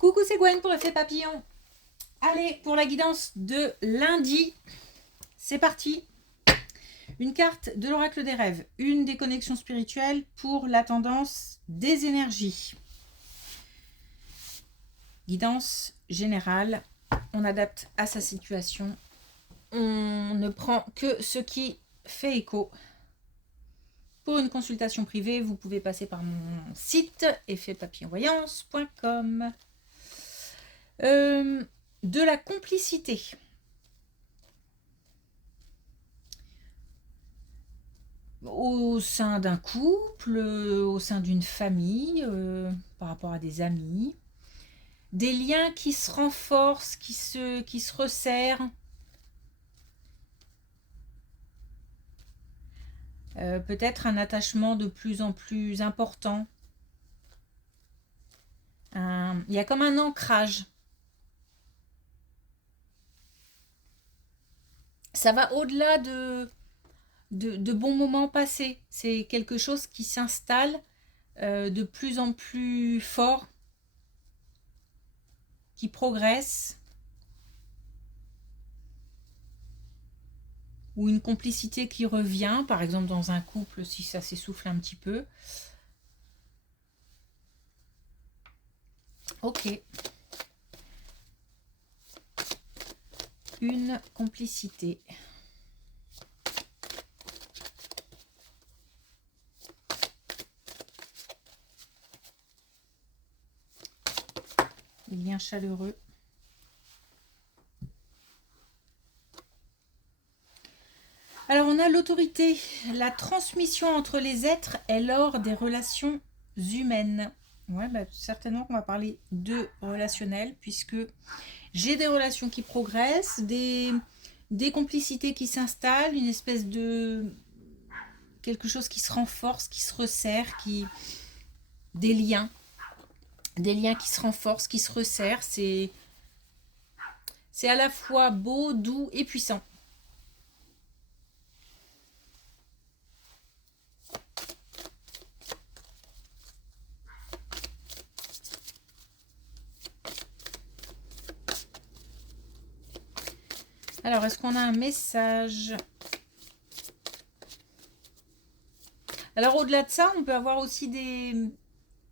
Coucou, c'est Gwen pour Effet Papillon. Allez, pour la guidance de lundi, c'est parti. Une carte de l'oracle des rêves, une des connexions spirituelles pour la tendance des énergies. Guidance générale, on adapte à sa situation. On ne prend que ce qui fait écho. Pour une consultation privée, vous pouvez passer par mon site effetpapillonvoyance.com. De la complicité. Au sein d'un couple, au sein d'une famille, par rapport à des amis. Des liens qui se renforcent, qui se resserrent. Peut-être un attachement de plus en plus important. Il y a comme un ancrage. Ça va au-delà de bons moments passés. C'est quelque chose qui s'installe de plus en plus fort, qui progresse, ou une complicité qui revient, par exemple dans un couple si ça s'essouffle un petit peu. Ok. Une complicité. Lien chaleureux. Alors on a l'autorité. La transmission entre les êtres est l'or des relations humaines. Ouais, certainement qu'on va parler de relationnel, puisque j'ai des relations qui progressent, des complicités qui s'installent, une espèce de quelque chose qui se renforce, qui se resserre, des liens qui se renforcent, qui se resserrent. C'est à la fois beau, doux et puissant. Alors, est-ce qu'on a un message? Alors, au-delà de ça, on peut avoir aussi des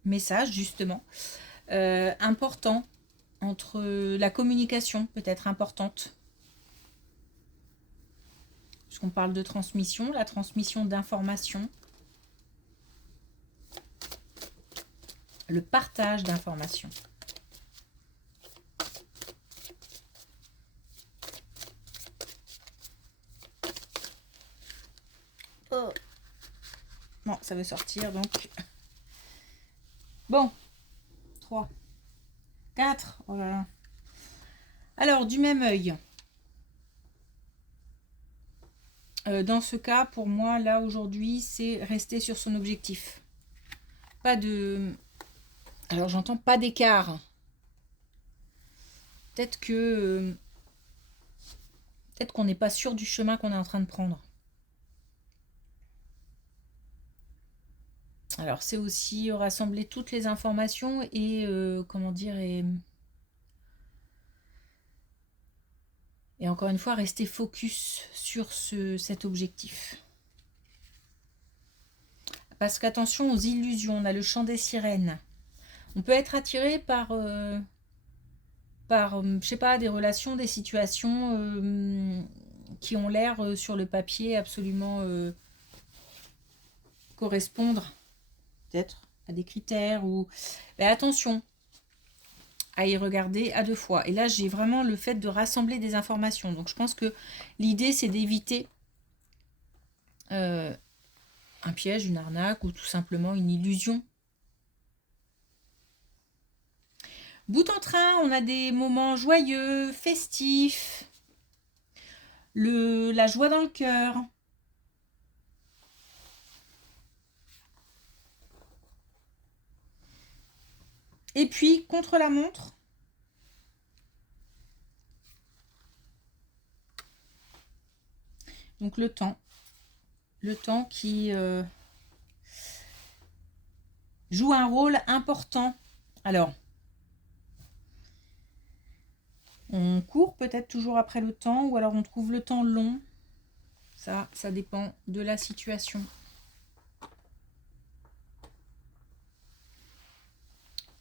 messages, justement, importants, entre la communication, peut-être importante. Puisqu'on parle de transmission, la transmission d'informations, le partage d'informations. Oh. Bon, ça veut sortir donc. Bon, 3, 4, oh là là. Alors, du même œil. Dans ce cas, pour moi, là, aujourd'hui, c'est rester sur son objectif. Pas de... Alors, j'entends pas d'écart. Peut-être que... peut-être qu'on n'est pas sûr du chemin qu'on est en train de prendre. Alors, c'est aussi rassembler toutes les informations et, comment dire, et encore une fois, rester focus sur cet objectif. Parce qu'attention aux illusions, on a le chant des sirènes. On peut être attiré par, je sais pas, des relations, des situations qui ont l'air sur le papier absolument correspondre peut-être à des critères ou... Mais attention à y regarder à deux fois. Et là, j'ai vraiment le fait de rassembler des informations. Donc, je pense que l'idée, c'est d'éviter un piège, une arnaque ou tout simplement une illusion. Bout en train, on a des moments joyeux, festifs, la joie dans le cœur. Et puis, contre la montre, donc le temps qui joue un rôle important. Alors, On court peut-être toujours après le temps, ou alors on trouve le temps long. Ça dépend de la situation.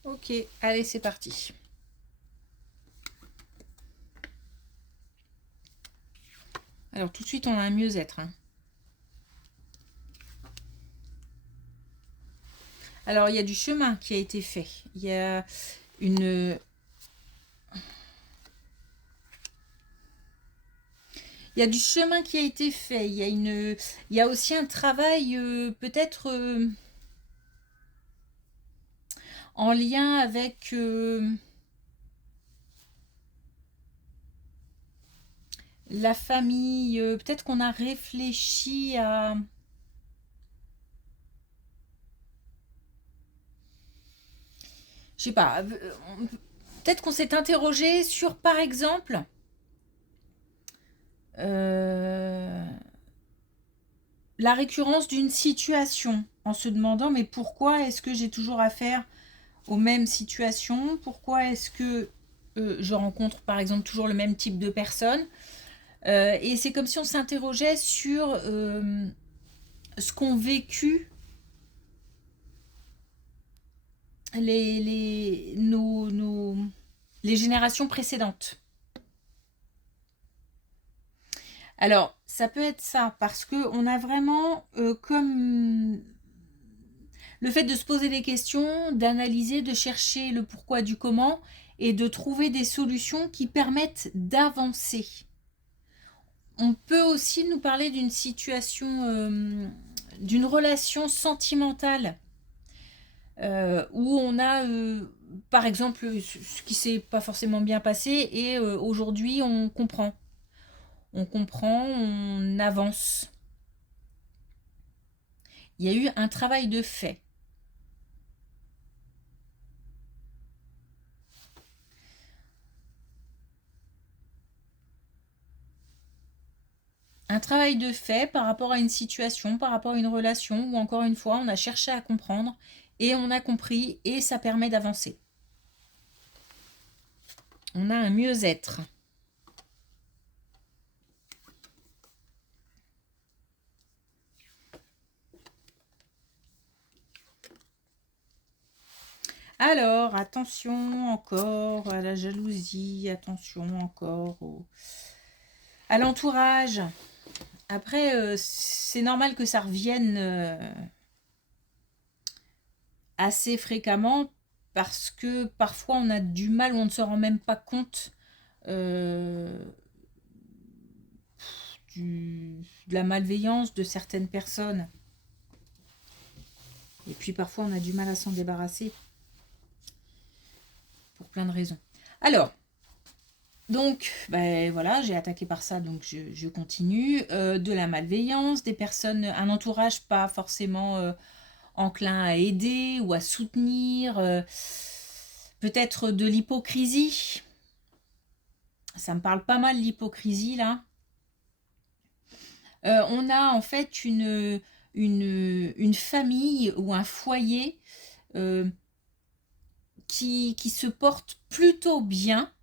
Ok, allez, c'est parti. Alors tout de suite, on a un mieux-être. Hein. Alors, il y a du chemin qui a été fait. Il y a une... Il y a du chemin qui a été fait. Il y a aussi un travail peut-être en lien avec la famille. Peut-être qu'on a réfléchi à... Je sais pas. Peut-être qu'on s'est interrogé sur, par exemple, la récurrence d'une situation en se demandant mais pourquoi est-ce que j'ai toujours affaire aux mêmes situations? Pourquoi est-ce que je rencontre par exemple toujours le même type de personnes? Et c'est comme si on s'interrogeait sur ce qu'ont vécu les générations précédentes. Alors, ça peut être ça, parce qu'on a vraiment comme le fait de se poser des questions, d'analyser, de chercher le pourquoi du comment et de trouver des solutions qui permettent d'avancer. On peut aussi nous parler d'une situation, d'une relation sentimentale où on a, par exemple, ce qui s'est pas forcément bien passé et aujourd'hui on comprend. On comprend, on avance. Il y a eu un travail de fait. Un travail de fait par rapport à une situation, par rapport à une relation, où encore une fois, on a cherché à comprendre et on a compris et ça permet d'avancer. On a un mieux-être. Alors, attention encore à la jalousie, attention encore à l'entourage. Après, c'est normal que ça revienne assez fréquemment parce que parfois on a du mal ou on ne se rend même pas compte euh, de la malveillance de certaines personnes. Et puis parfois on a du mal à s'en débarrasser pour plein de raisons. Alors, donc, ben voilà, j'ai attaqué par ça, donc je continue. De la malveillance, des personnes, un entourage pas forcément enclin à aider ou à soutenir. Peut-être de l'hypocrisie. Ça me parle pas mal l'hypocrisie là. On a en fait une famille ou un foyer euh, qui se porte plutôt bien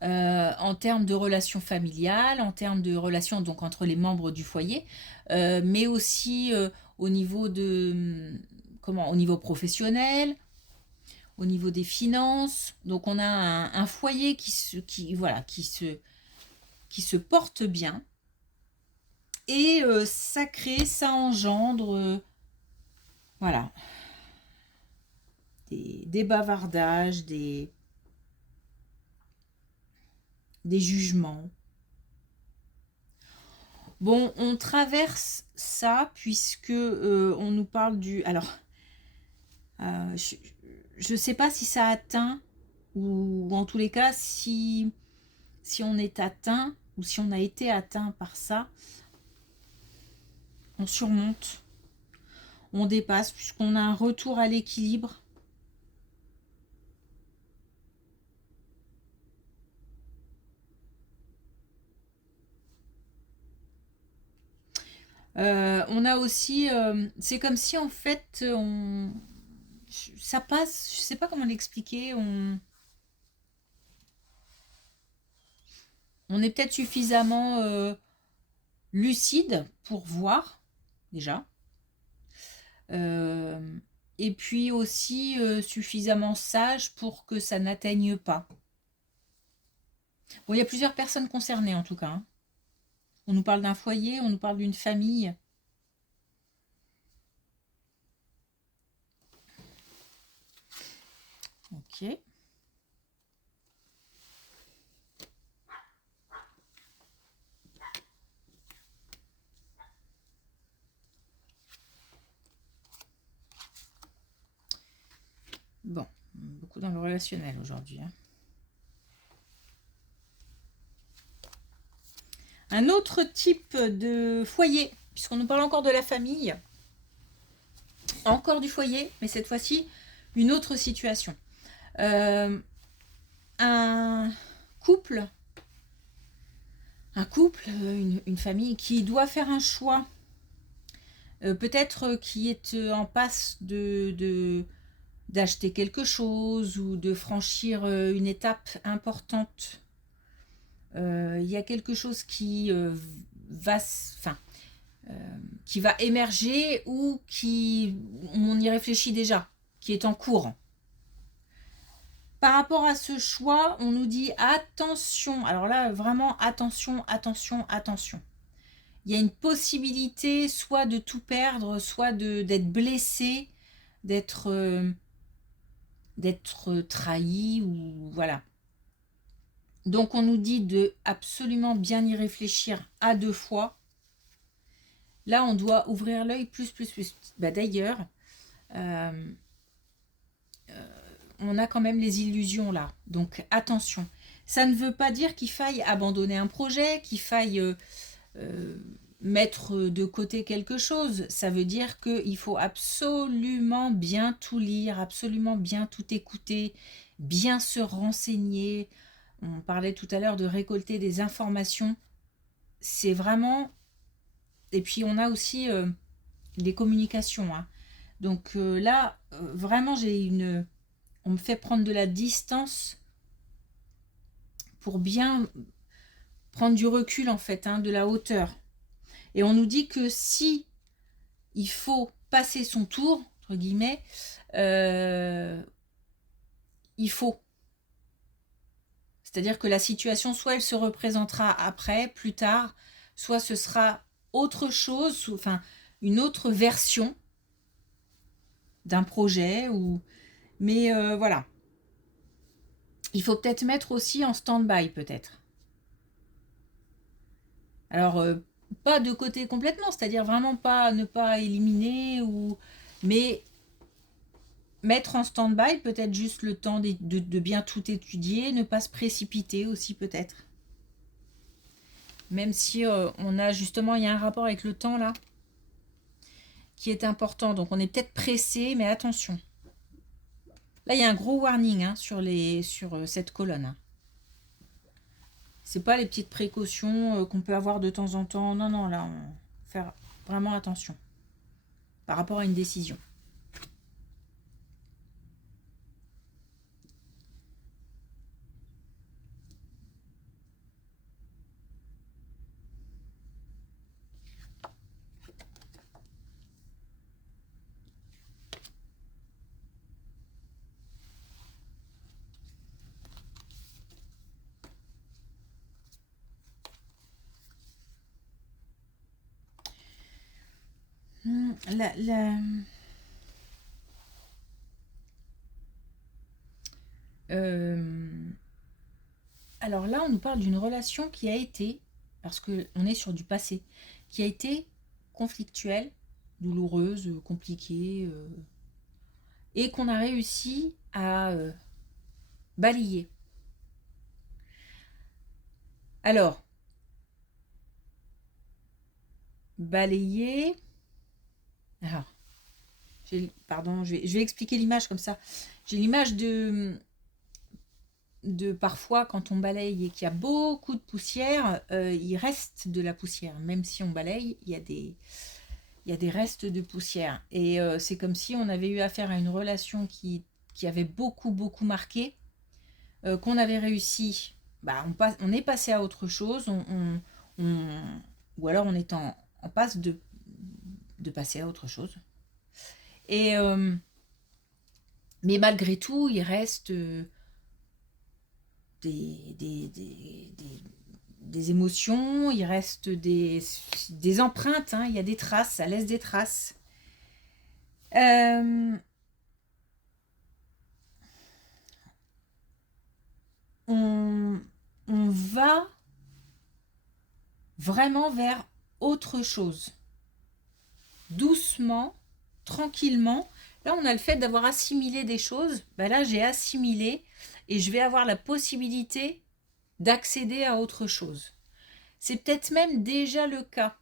en termes de relations familiales, en termes de relations donc entre les membres du foyer, mais aussi au niveau de comment, au niveau professionnel, au niveau des finances. Donc on a un foyer voilà, qui se porte bien et ça crée, ça engendre voilà des bavardages, des jugements. Bon, on traverse ça puisque on nous parle du... Alors, je ne sais pas si ça atteint ou en tous les cas si on est atteint ou si on a été atteint par ça, on surmonte, on dépasse puisqu'on a un retour à l'équilibre. On a aussi, c'est comme si en fait, ça passe, je sais pas comment l'expliquer, on est peut-être suffisamment lucide pour voir, déjà. Et puis aussi suffisamment sage pour que ça n'atteigne pas. Bon, il y a plusieurs personnes concernées en tout cas, hein. On nous parle d'un foyer, on nous parle d'une famille. Ok. Bon, beaucoup dans le relationnel aujourd'hui, hein. Un autre type de foyer, puisqu'on nous parle encore de la famille, encore du foyer, mais cette fois-ci, une autre situation. Un couple, une famille qui doit faire un choix, peut-être qui est en passe d'acheter quelque chose ou de franchir une étape importante. Il y a quelque chose qui qui va émerger ou qui on y réfléchit déjà, qui est en cours. Par rapport à ce choix, on nous dit attention. Alors là, vraiment attention, attention, attention. Il y a une possibilité soit de tout perdre, soit d'être blessé, d'être trahi ou voilà. Donc on nous dit de absolument bien y réfléchir à 2 fois. Là, on doit ouvrir l'œil plus. Bah, d'ailleurs, on a quand même les illusions là. Donc attention. Ça ne veut pas dire qu'il faille abandonner un projet, qu'il faille mettre de côté quelque chose. Ça veut dire qu'il faut absolument bien tout lire, absolument bien tout écouter, bien se renseigner. On parlait tout à l'heure de récolter des informations. C'est vraiment... Et puis on a aussi les communications, hein. Donc là, vraiment, on me fait prendre de la distance pour bien prendre du recul en fait, hein, de la hauteur. Et on nous dit que si il faut passer son tour, entre guillemets, il faut. C'est-à-dire que la situation, soit elle se représentera après, plus tard, soit ce sera autre chose, enfin une autre version d'un projet. Mais voilà. Il faut peut-être mettre aussi en stand-by peut-être. Alors, pas de côté complètement, c'est-à-dire vraiment pas ne pas éliminer, mais mettre en stand-by, peut-être juste le temps de bien tout étudier, ne pas se précipiter aussi peut-être. Même si on a justement, il y a un rapport avec le temps là, qui est important. Donc on est peut-être pressé, mais attention. Là, il y a un gros warning, hein, sur cette colonne, hein. C'est pas les petites précautions qu'on peut avoir de temps en temps. Non, non, là, on va faire vraiment attention par rapport à une décision. La... Alors là, on nous parle d'une relation qui a été, parce qu'on est sur du passé, qui a été conflictuelle, douloureuse, compliquée, et qu'on a réussi à balayer. Alors, balayer... Alors, pardon, je vais expliquer l'image comme ça. J'ai l'image de parfois quand on balaye et qu'il y a beaucoup de poussière, il reste de la poussière. Même si on balaye, il y a des restes de poussière. Et c'est comme si on avait eu affaire à une relation qui avait beaucoup marqué, qu'on avait réussi bah, on est passé à autre chose, ou alors on est en passe de passer à autre chose. Et, mais malgré tout, il reste des, des, des, des, des émotions, il reste des empreintes, hein, il y a des traces, ça laisse des traces. Euh, on, on va vraiment vers autre chose. Doucement, tranquillement. Là, on a le fait d'avoir assimilé des choses. Ben là, j'ai assimilé et je vais avoir la possibilité d'accéder à autre chose. C'est peut-être même déjà le cas.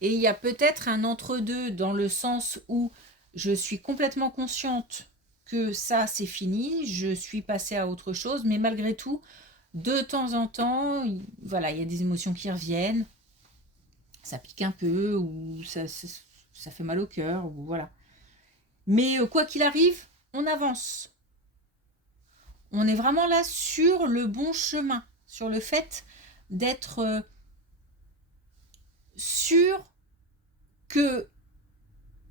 Et il y a peut-être un entre-deux dans le sens où je suis complètement consciente que ça, c'est fini, je suis passée à autre chose, mais malgré tout, de temps en temps, voilà, il y a des émotions qui reviennent, ça pique un peu, ou ça fait mal au cœur, ou voilà. Mais quoi qu'il arrive, on avance. On est vraiment là sur le bon chemin, sur le fait d'être sûr que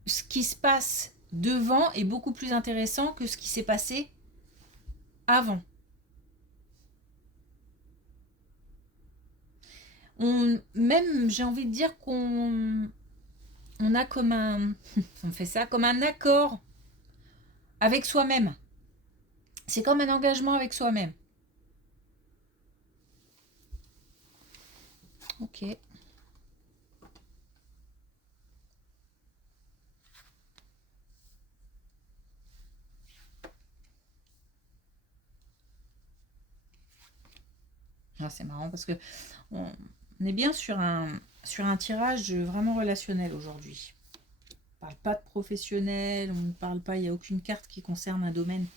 ce qui se passe devant est beaucoup plus intéressant que ce qui s'est passé avant. Même, j'ai envie de dire on a comme un, on fait ça comme un accord avec soi-même. C'est comme un engagement avec soi-même. Ok. Ah, c'est marrant parce que on est bien sur un tirage vraiment relationnel aujourd'hui. On ne parle pas de professionnel, on ne parle pas, il n'y a aucune carte qui concerne un domaine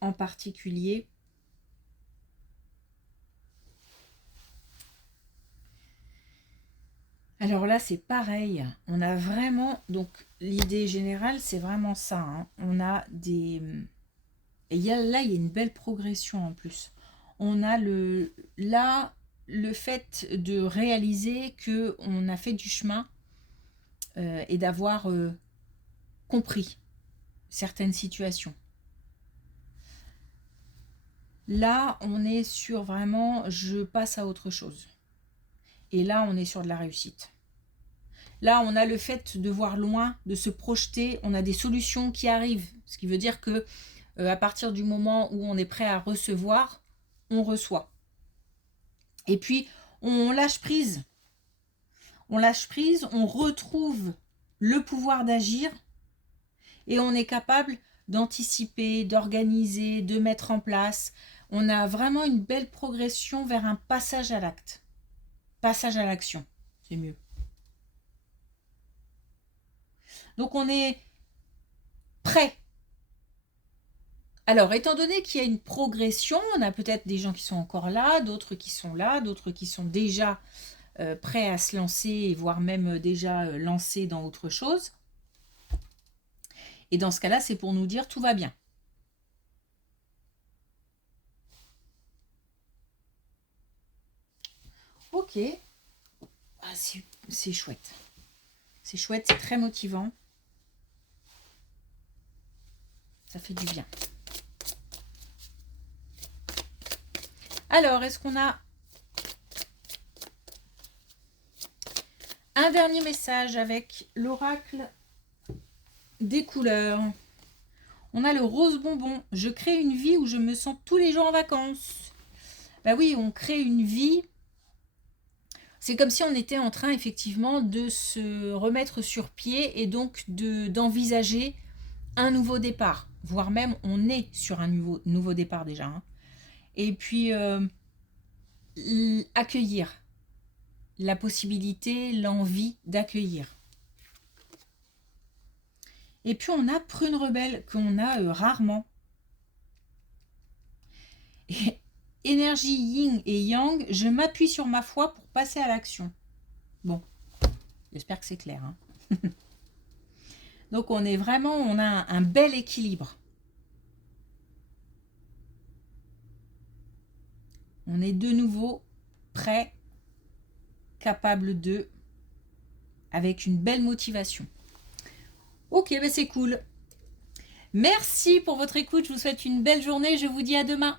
en particulier. Alors là, c'est pareil. On a vraiment, donc l'idée générale, c'est vraiment ça, hein. On a des... Et là, il y a une belle progression en plus. On a là, le fait de réaliser qu'on a fait du chemin et d'avoir compris certaines situations. Là, on est sur vraiment, je passe à autre chose. Et là, on est sur de la réussite. Là, on a le fait de voir loin, de se projeter, on a des solutions qui arrivent. Ce qui veut dire que à partir du moment où on est prêt à recevoir, on reçoit. Et puis, on lâche prise. On lâche prise, on retrouve le pouvoir d'agir et on est capable d'anticiper, d'organiser, de mettre en place. On a vraiment une belle progression vers un passage à l'acte. Passage à l'action, c'est mieux. Donc on est prêt. Alors, étant donné qu'il y a une progression, on a peut-être des gens qui sont encore là, d'autres qui sont là, d'autres qui sont déjà prêts à se lancer, voire même déjà lancés dans autre chose. Et dans ce cas-là, c'est pour nous dire tout va bien. Ok. Ah, c'est chouette. C'est chouette, c'est très motivant. Ça fait du bien. Alors, est-ce qu'on a un dernier message avec l'oracle des couleurs? On a le rose bonbon. Je crée une vie où je me sens tous les jours en vacances. Bah oui, on crée une vie. C'est comme si on était en train effectivement de se remettre sur pied et donc d'envisager un nouveau départ. Voire même on est sur un nouveau départ déjà. Hein. Et puis accueillir la possibilité, l'envie d'accueillir. Et puis on a prune rebelle qu'on a rarement. Et énergie yin et yang, je m'appuie sur ma foi pour passer à l'action. Bon, j'espère que c'est clair. Hein. Donc on a un bel équilibre. On est de nouveau prêt, capable de, avec une belle motivation. Ok, ben c'est cool. Merci pour votre écoute. Je vous souhaite une belle journée. Je vous dis à demain.